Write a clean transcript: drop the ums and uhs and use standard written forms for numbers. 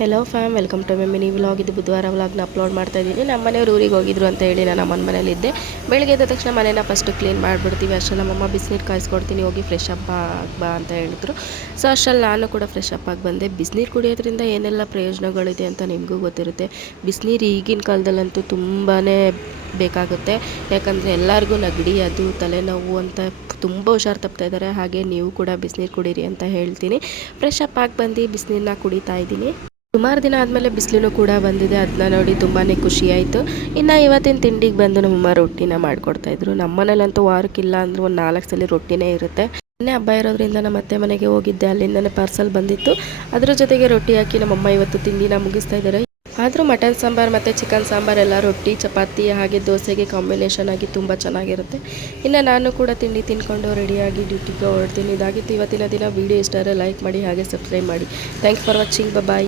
Hello fam, welcome to my mini vlog. ಇದು ಬುಧವಾರ ವ್ಲಾಗ್ನ ಅಪ್ಲೋಡ್ ಮಾಡ್ತಾ ಇದ್ದೀನಿ. ನಮ್ಮ ಮನೆಯವ್ರು ಊರಿಗೆ ಹೋಗಿದ್ರು ಅಂತ ಹೇಳಿ ನಾನು ಅಮ್ಮನ ಮನೇಲಿದ್ದೆ. ಬೆಳಗ್ಗೆ ಎದ್ದ ತಕ್ಷಣ ಮನೇನ ಫಸ್ಟು ಕ್ಲೀನ್ ಮಾಡಿಬಿಡ್ತೀವಿ. ಅಷ್ಟರಲ್ಲಿ ನಮ್ಮಮ್ಮ ಬಿಸಿನೀರು ಕಾಯಿಸ್ಕೊಡ್ತೀನಿ, ಹೋಗಿ ಫ್ರೆಶ್ ಅಪ್ ಬಾ ಅಂತ ಹೇಳಿದ್ರು. ಸೊ ಅಷ್ಟರಲ್ಲಿ ನಾನು ಕೂಡ ಫ್ರೆಶ್ ಅಪ್ ಆಗಿ ಬಂದೆ. ಬಿಸಿನೀರು ಕುಡಿಯೋದ್ರಿಂದ ಏನೆಲ್ಲ ಪ್ರಯೋಜನಗಳಿದೆ ಅಂತ ನಿಮಗೂ ಗೊತ್ತಿರುತ್ತೆ. ಬಿಸಿನೀರು ಈಗಿನ ಕಾಲದಲ್ಲಂತೂ ತುಂಬಾ ಬೇಕಾಗುತ್ತೆ. ಯಾಕಂದರೆ ಎಲ್ಲರಿಗೂ ನೆಗಡಿ, ಅದು ತಲೆನೋವು ಅಂತ ತುಂಬ ಹುಷಾರು ತಪ್ತಾ ಇದ್ದಾರೆ. ಹಾಗೆ ನೀವು ಕೂಡ ಬಿಸಿನೀರು ಕುಡೀರಿ ಅಂತ ಹೇಳ್ತೀನಿ. ಫ್ರೆಶ್ ಅಪ್ ಆಗಿ ಬಂದು ಬಿಸಿನೀರನ್ನ ಕುಡಿತಾ ಇದ್ದೀನಿ. ಸುಮಾರು ದಿನ ಆದಮೇಲೆ ಬಿಸಿಲು ಕೂಡ ಬಂದಿದೆ. ಅದನ್ನ ನೋಡಿ ತುಂಬಾ ಖುಷಿಯಾಯಿತು. ಇನ್ನು ಇವತ್ತಿನ ತಿಂಡಿಗೆ ಬಂದು ನಮ್ಮಮ್ಮ ರೊಟ್ಟಿನ ಮಾಡಿಕೊಡ್ತಾಯಿದ್ರು. ನಮ್ಮ ಮನೇಲಂತೂ ವಾರಕ್ಕಿಲ್ಲ ಅಂದರೂ ಒಂದು 4 ಸಲ ರೊಟ್ಟಿನೇ ಇರುತ್ತೆ. ಇನ್ನೇ ಹಬ್ಬ ಇರೋದ್ರಿಂದ ನಮ್ಮ ಅತ್ತೆ ಮನೆಗೆ ಹೋಗಿದ್ದೆ, ಅಲ್ಲಿಂದನೇ ಪಾರ್ಸಲ್ ಬಂದಿತ್ತು. ಅದ್ರ ಜೊತೆಗೆ ರೊಟ್ಟಿ ಹಾಕಿ ನಮ್ಮಮ್ಮ ಇವತ್ತು ತಿಂಡಿನ ಮುಗಿಸ್ತಾ ಇದ್ದಾರೆ. ಆದರೂ ಮಟನ್ ಸಾಂಬಾರು ಮತ್ತು ಚಿಕನ್ ಸಾಂಬಾರೆಲ್ಲ ರೊಟ್ಟಿ, ಚಪಾತಿ ಹಾಗೆ ದೋಸೆಗೆ ಕಾಂಬಿನೇಷನ್ ಆಗಿ ತುಂಬ ಚೆನ್ನಾಗಿರುತ್ತೆ. ಇನ್ನು ನಾನು ಕೂಡ ತಿಂಡಿ ತಿನ್ಕೊಂಡು ರೆಡಿಯಾಗಿ ಡ್ಯೂಟಿಗೆ ಹೊರಡ್ತೀನಿ. ಇದಾಗಿತ್ತು ಇವತ್ತಿನ ದಿನ. ವೀಡಿಯೋ ಇಷ್ಟ ಆದರೆ ಲೈಕ್ ಮಾಡಿ, ಹಾಗೆ ಸಬ್ಸ್ಕ್ರೈಬ್ ಮಾಡಿ. Thanks for watching. ಬಾಯ್.